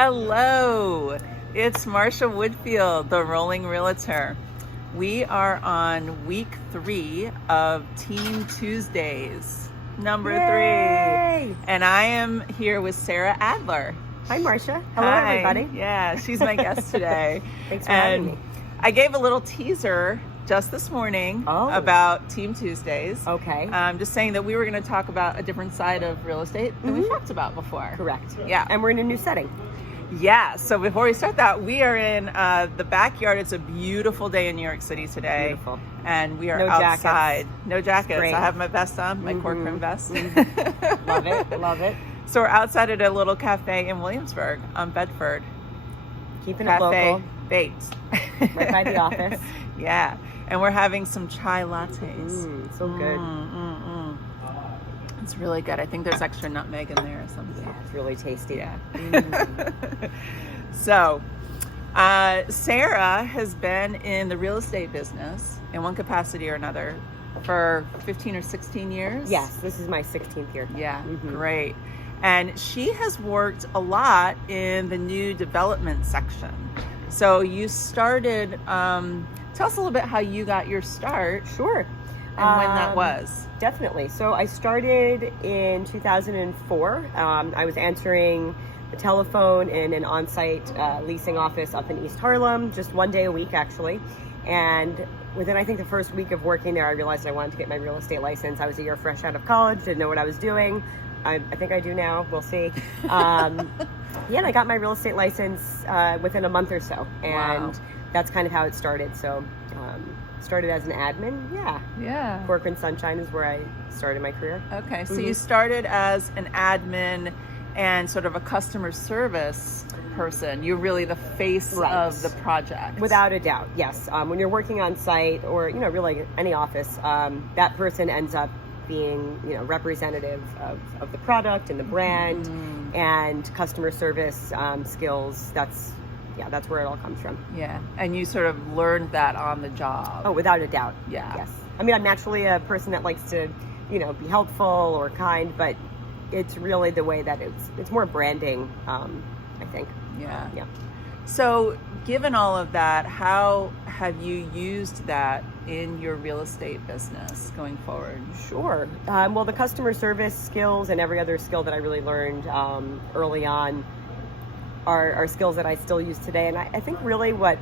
Hello, it's Marsha Woodfield, the Rolling Realtor. We are on week 3 of Team Tuesdays, number Yay! 3. And I am here with Sarah Adler. Hi, Marsha. Hello, Hi. everybody. Yeah, she's my guest today. Thanks for having me. I gave a little teaser just this morning about Team Tuesdays. Okay. Just saying that we were going to talk about a different side of real estate than we've talked about before. Correct. Yeah. And we're in a new setting. Yeah, so before we start that, we are in the backyard. It's a beautiful day in New York City today. Beautiful. And we are No outside. jackets. No jackets. Great. I have my vest on, my corcoran vest. Love it. Love it. So we're outside at a little cafe in Williamsburg on Bedford. Keeping Cafe it local. Baked. Right by the office. Yeah. And we're having some chai lattes. So good. It's really good. I think there's extra nutmeg in there or something. Yeah, it's really tasty. Yeah. So, Sarah has been in the real estate business in one capacity or another for 15 or 16 years. Yes, this is my 16th year. Yeah, great. And she has worked a lot in the new development section. So you started, tell us a little bit how you got your start. Sure. And when that was. Definitely. So I started in 2004. I was answering the telephone in an on-site leasing office up in East Harlem, just one day a week actually. And within, I think, the first week of working there, I realized I wanted to get my real estate license. I was a year fresh out of college, didn't know what I was doing. I think I do now, we'll see. And I got my real estate license within a month or so. And that's kind of how it started. So started as an admin. Yeah. Corcoran Sunshine is where I started my career. Okay, so you started as an admin and sort of a customer service person. You're really the face of the project. Without a doubt, yes. When you're working on site or, really any office, that person ends up being, representative of the product and the brand and customer service skills. That's where it all comes from. Yeah, and you sort of learned that on the job. Oh, without a doubt. Yeah. Yes. I mean, I'm naturally a person that likes to, be helpful or kind, but it's really the way that it's more branding, I think. Yeah. Yeah. So, given all of that, how have you used that in your real estate business going forward? Sure. Well, the customer service skills and every other skill that I really learned early on are skills that I still use today. And I think really what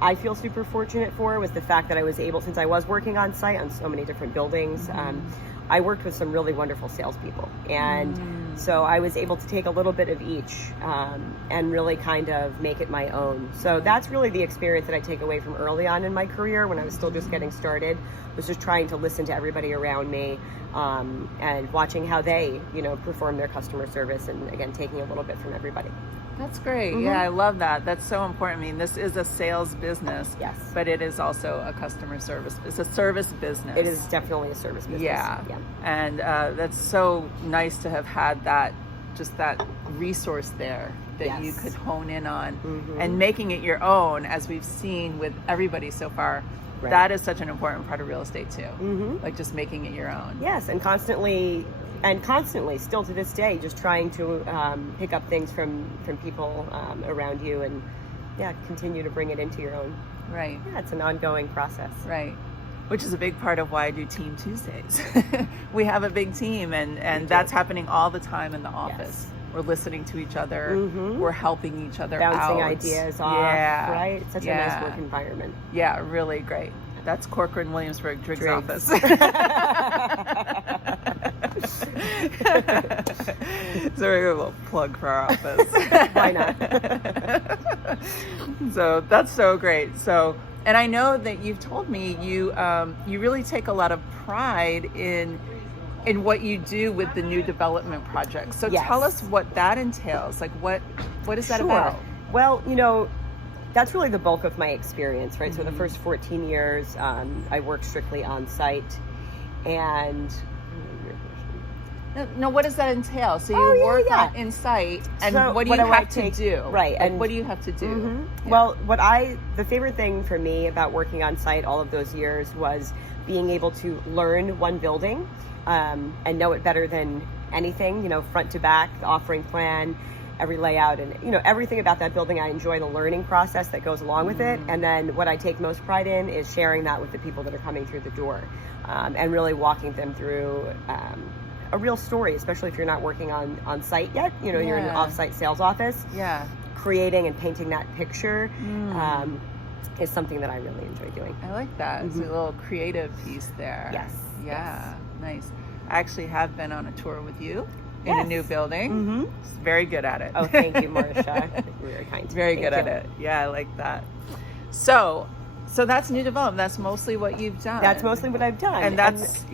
I feel super fortunate for was the fact that I was able, since I was working on site on so many different buildings, I worked with some really wonderful salespeople. And so I was able to take a little bit of each and really kind of make it my own. So that's really the experience that I take away from early on in my career when I was still just getting started, was just trying to listen to everybody around me and watching how they, perform their customer service, and again, taking a little bit from everybody. That's great. Yeah, I love that. That's so important. I mean, this is a sales business, yes, but it is also a customer service. It's a service business. It is definitely a service business. Yeah. And that's so nice to have had that resource there that you could hone in on and making it your own, as we've seen with everybody so far. Right. That is such an important part of real estate too. Like just making it your own. Yes, and constantly, still to this day, just trying to pick up things from people around you, and continue to bring it into your own. Right. Yeah, it's an ongoing process. Right. Which is a big part of why I do Team Tuesdays. We have a big team, and that's happening all the time in the office. Yes. We're listening to each other. We're helping each other Bouncing out. ideas off. Yeah. Right? It's such a nice work environment. Yeah, really great. That's Corcoran Williamsburg Driggs office. So we're a little plug for our office. Why not? So that's so great. So, and I know that you've told me you really take a lot of pride in what you do with the new development projects. So tell us what that entails. Like what is that about? Well, that's really the bulk of my experience, right? So the first 14 years, I worked strictly on site. And no, what does that entail? So you work on site, and so what do you have to do? Right. Like, and what do you have to do? Yeah. Well, the favorite thing for me about working on site all of those years was being able to learn one building and know it better than anything, front to back, the offering plan, every layout, and everything about that building. I enjoy the learning process that goes along with it, and then what I take most pride in is sharing that with the people that are coming through the door, and really walking them through a real story, especially if you're not working on site yet. You're in an off-site sales office. Yeah. Creating and painting that picture is something that I really enjoy doing. I like that. It's a little creative piece there. Yes. Yeah. Nice. I actually have been on a tour with you in a new building. Very good at it. Oh, thank you, Marcia. You're very kind. Very good at it. Yeah, I like that. So that's new development. That's mostly what you've done. That's mostly what I've done. And that's,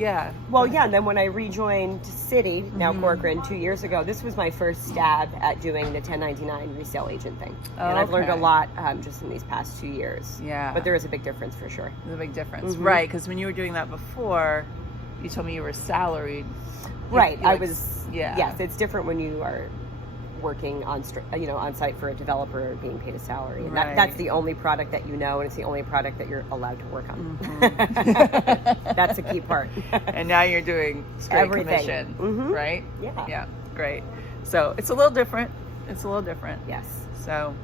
Well, yeah, and then when I rejoined City, now Corcoran, 2 years ago, this was my first stab at doing the 1099 resale agent thing. And I've learned a lot just in these past 2 years. Yeah. But there is a big difference for sure. There's a big difference. Right, because when you were doing that before, you told me you were salaried. Right, I was, yeah. Yes, it's different when you are working on site for a developer, being paid a salary, and that's the only product that and it's the only product that you're allowed to work on. That's a key part. And now you're doing straight Everything. commission, right? Yeah, great. So it's a little different. Yes. So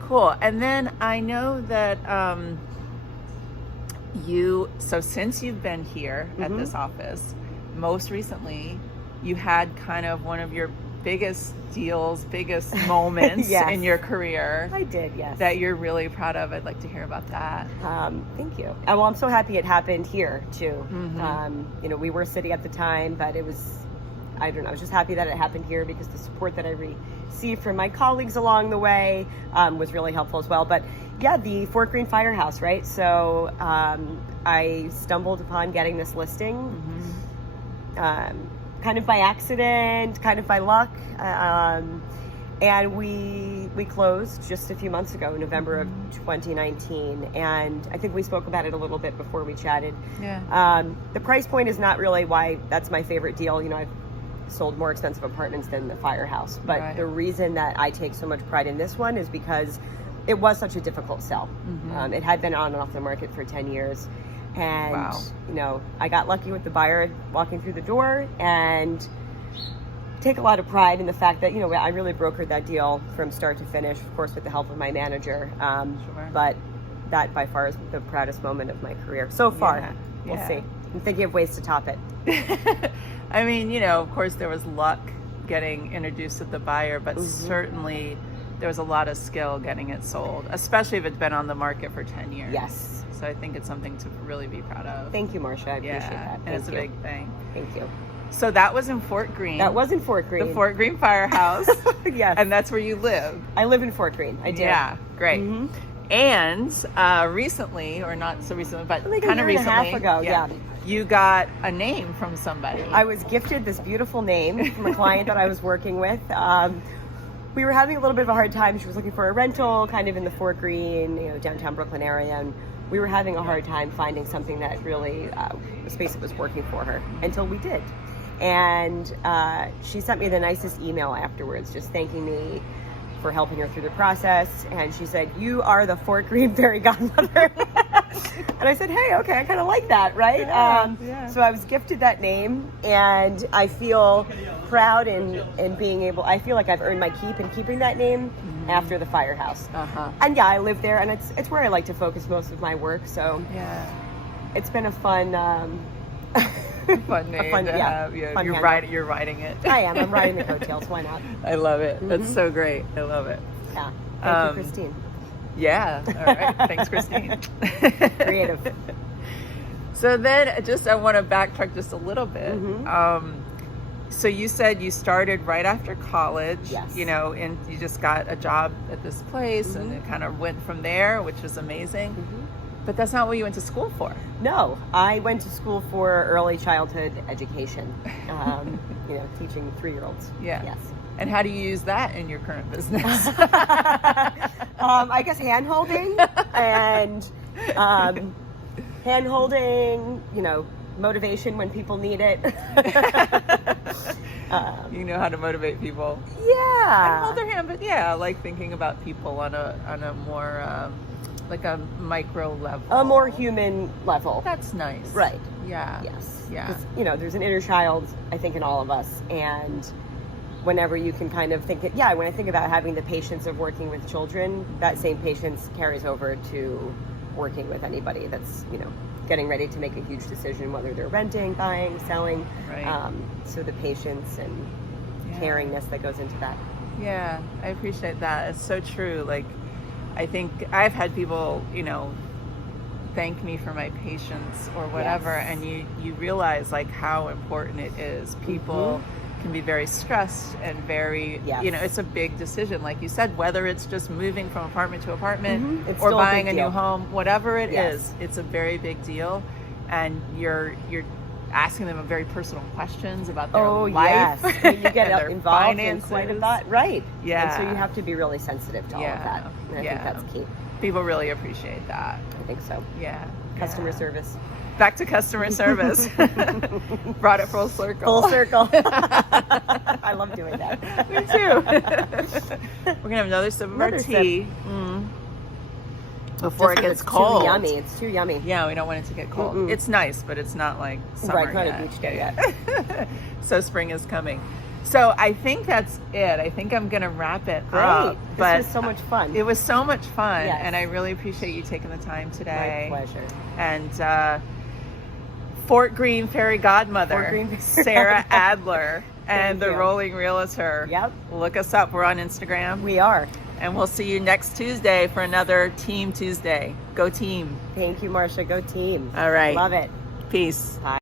cool. And then I know that since you've been here at this office, most recently you had kind of one of your biggest deals, biggest moments in your career. I did, yes. That you're really proud of. I'd like to hear about that. Thank you. Well, I'm so happy it happened here too. We were City at the time, but it was, I don't know, I was just happy that it happened here because the support that I received from my colleagues along the way was really helpful as well. But yeah, the Fort Greene Firehouse, right? So I stumbled upon getting this listing. Kind of by accident, kind of by luck, and we closed just a few months ago, November of 2019, and I think we spoke about it a little bit before we chatted. The price point is not really why that's my favorite deal. I've sold more expensive apartments than the Firehouse, but the reason that I take so much pride in this one is because it was such a difficult sell. It had been on and off the market for 10 years. And, I got lucky with the buyer walking through the door, and take a lot of pride in the fact that, I really brokered that deal from start to finish, of course, with the help of my manager. But that by far is the proudest moment of my career so far. We'll see. I'm thinking of ways to top it. I mean, of course there was luck getting introduced to the buyer, but certainly there was a lot of skill getting it sold, especially if it's been on the market for 10 years. Yes. So I think it's something to really be proud of. Thank you, Marcia. I appreciate that. And it's a big thing. Thank you. So that was in Fort Greene. That was in Fort Greene. The Fort Greene Firehouse. Yes. And that's where you live. I live in Fort Greene. I do. Yeah, great. And recently, or not so recently, but like kind of recently. A year and a half ago, you got a name from somebody. I was gifted this beautiful name from a client that I was working with. We were having a little bit of a hard time. She was looking for a rental kind of in the Fort Greene, downtown Brooklyn area, and we were having a hard time finding something that really a space that was working for her until we did. And she sent me the nicest email afterwards, just thanking me for helping her through the process. And she said, "You are the Fort Greene fairy godmother." And I said, "Hey, okay, I kind of like that, right?" So I was gifted that name, and I feel proud in being able. I feel like I've earned my keep in keeping that name after the Firehouse. And I live there, and it's where I like to focus most of my work. So it's been a fun. Fun name to have. Yeah, you're writing it. I am. I'm riding the coattails. Why not? I love it. That's so great. I love it. Yeah. Thank you, Christine. Yeah. All right. Thanks, Christine. Creative. So then, I want to backtrack just a little bit. So you said you started right after college. Yes. And you just got a job at this place, and it kind of went from there, which was amazing. But that's not what you went to school for. No, I went to school for early childhood education, teaching 3-year-olds. Yeah. Yes. And how do you use that in your current business? I guess hand-holding and motivation when people need it. You know how to motivate people. Yeah. I hold their hand, but like thinking about people on a more like a micro level. A more human level. That's nice. Right. Yeah. Yes. Yeah. There's an inner child, I think, in all of us, and whenever you can kind of think that, yeah, when I think about having the patience of working with children, that same patience carries over to working with anybody that's, getting ready to make a huge decision, whether they're renting, buying, selling. Right. So the patience and caringness that goes into that. Yeah, I appreciate that. It's so true. Like, I think I've had people, thank me for my patience or whatever, and you realize like how important it is. People can be very stressed and very, it's a big decision, like you said, whether it's just moving from apartment to apartment or buying a new home, whatever it is, it's a very big deal, and you're asking them very personal questions about their life. You get their involved finances. in quite a lot, right? Yeah. And so you have to be really sensitive to all of that. And I think that's key. People really appreciate that. I think so. Yeah. Customer service. Back to customer service. Brought it full circle. Full circle. I love doing that. Me too. We're gonna have another sip of our tea. Before it gets cold. Too yummy. It's too yummy. Yeah, we don't want it to get cold. It's nice, but it's not like summer Right, not yet. a beach day yet. So spring is coming. So I think that's it. I think I'm gonna wrap it up. This was so much fun. It was so much fun, Yes. and I really appreciate you taking the time today. My pleasure. And Fort Greene Fairy Godmother, Sarah Adler, and the Rolling Realtor. Yep. Look us up. We're on Instagram. We are. And we'll see you next Tuesday for another Team Tuesday. Go team. Thank you, Marcia. Go team. All right. Love it. Peace. Bye.